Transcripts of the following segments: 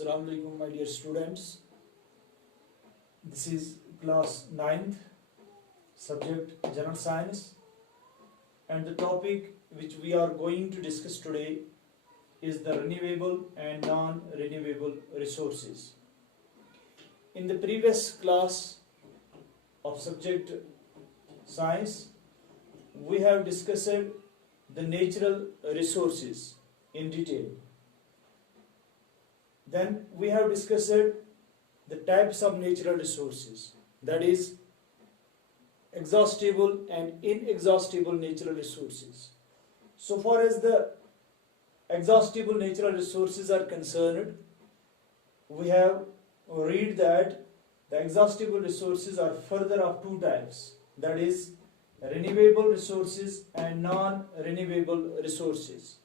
Assalamu alaikum, my dear students. This is class 9th, subject General Science, and the topic which we are going to discuss today is the renewable and non-renewable resources. In the previous class of subject Science, we have discussed the natural resources in detail. Then we have discussed the types of natural resources, that is exhaustible and inexhaustible natural resources. So far as the exhaustible natural resources are concerned, we have read that the exhaustible resources are further of two types, that is renewable resources and non-renewable resources.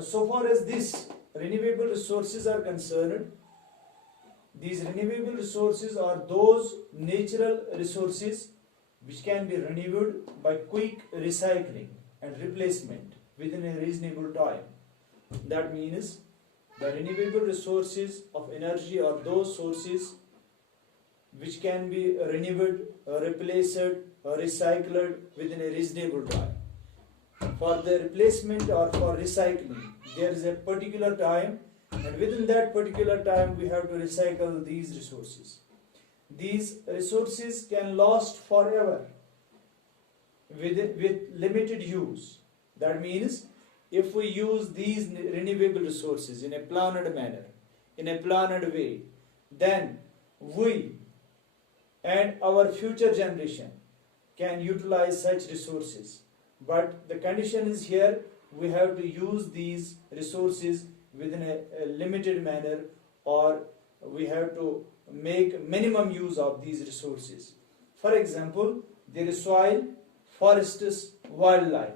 So far as these renewable resources are concerned, these renewable resources are those natural resources which can be renewed by quick recycling and replacement within a reasonable time. That means the renewable resources of energy are those sources which can be renewed, replaced, or recycled within a reasonable time. For the replacement or for recycling, there is a particular time, and within that particular time we have to recycle these resources. These resources can last forever with limited use. That means if we use these renewable resources in a planned manner, in a planned way, then we and our future generation can utilize such resources. But the condition is here, we have to use these resources within a limited manner, or we have to make minimum use of these resources. For example, there is soil, forests, wildlife.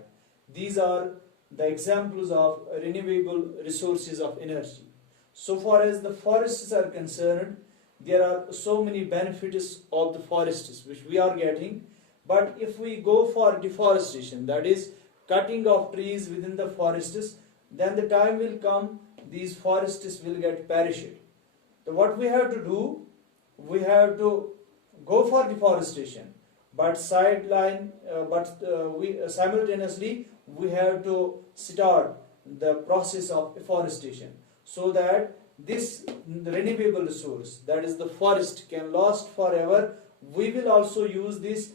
These are the examples of renewable resources of energy. So far as the forests are concerned, there are so many benefits of the forests which we are getting. But if we go for deforestation, that is cutting of trees within the forests, then the time will come these forests will get perished. So what we have to do, we have to go for deforestation, but we simultaneously we have to start the process of afforestation, so that this renewable resource, that is the forest, can last forever. We will also use this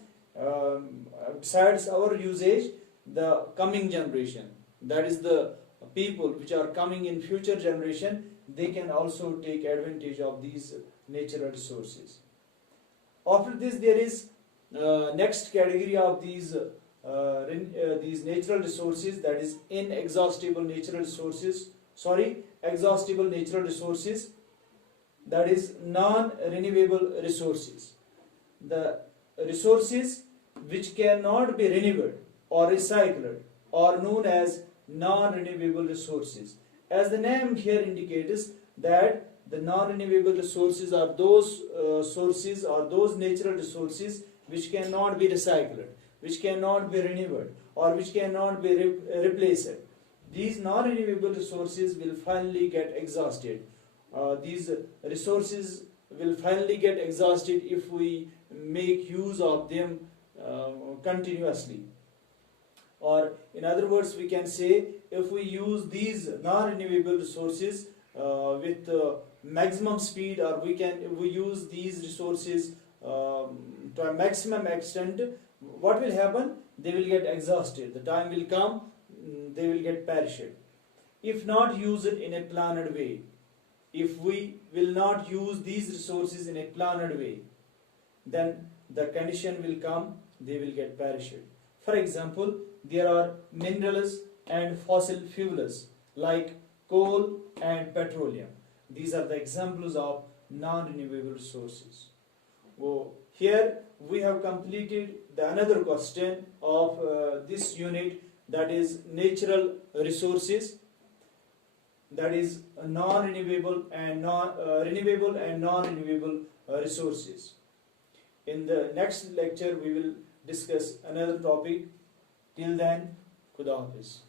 besides our usage, the coming generation, that is the people which are coming in future generation, they can also take advantage of these natural resources. After this, there is next category of these natural resources, that is exhaustible natural resources, that is non-renewable resources. The resources which cannot be renewed or recycled are known as non-renewable resources. As the name here indicates, that the non-renewable resources are those sources or those natural resources which cannot be recycled, which cannot be renewed, or which cannot be replaced. These non-renewable resources will finally get exhausted. These resources will finally get exhausted if we make use of them continuously. Or in other words, we can say, if we use these non-renewable resources with maximum speed, or we use these resources to a maximum extent, what will happen? They will get exhausted. The time will come, they will get perished. If not used in a planned way, if we will not use these resources in a planned way, then the condition will come, they will get perished. For example, there are minerals and fossil fuels like coal and petroleum. These are the examples of non-renewable resources. Here we have completed another question of this unit, that is natural resources, that is non-renewable and renewable and non-renewable resources. In the next lecture we will discuss another topic. Till then, Khuda Hafiz.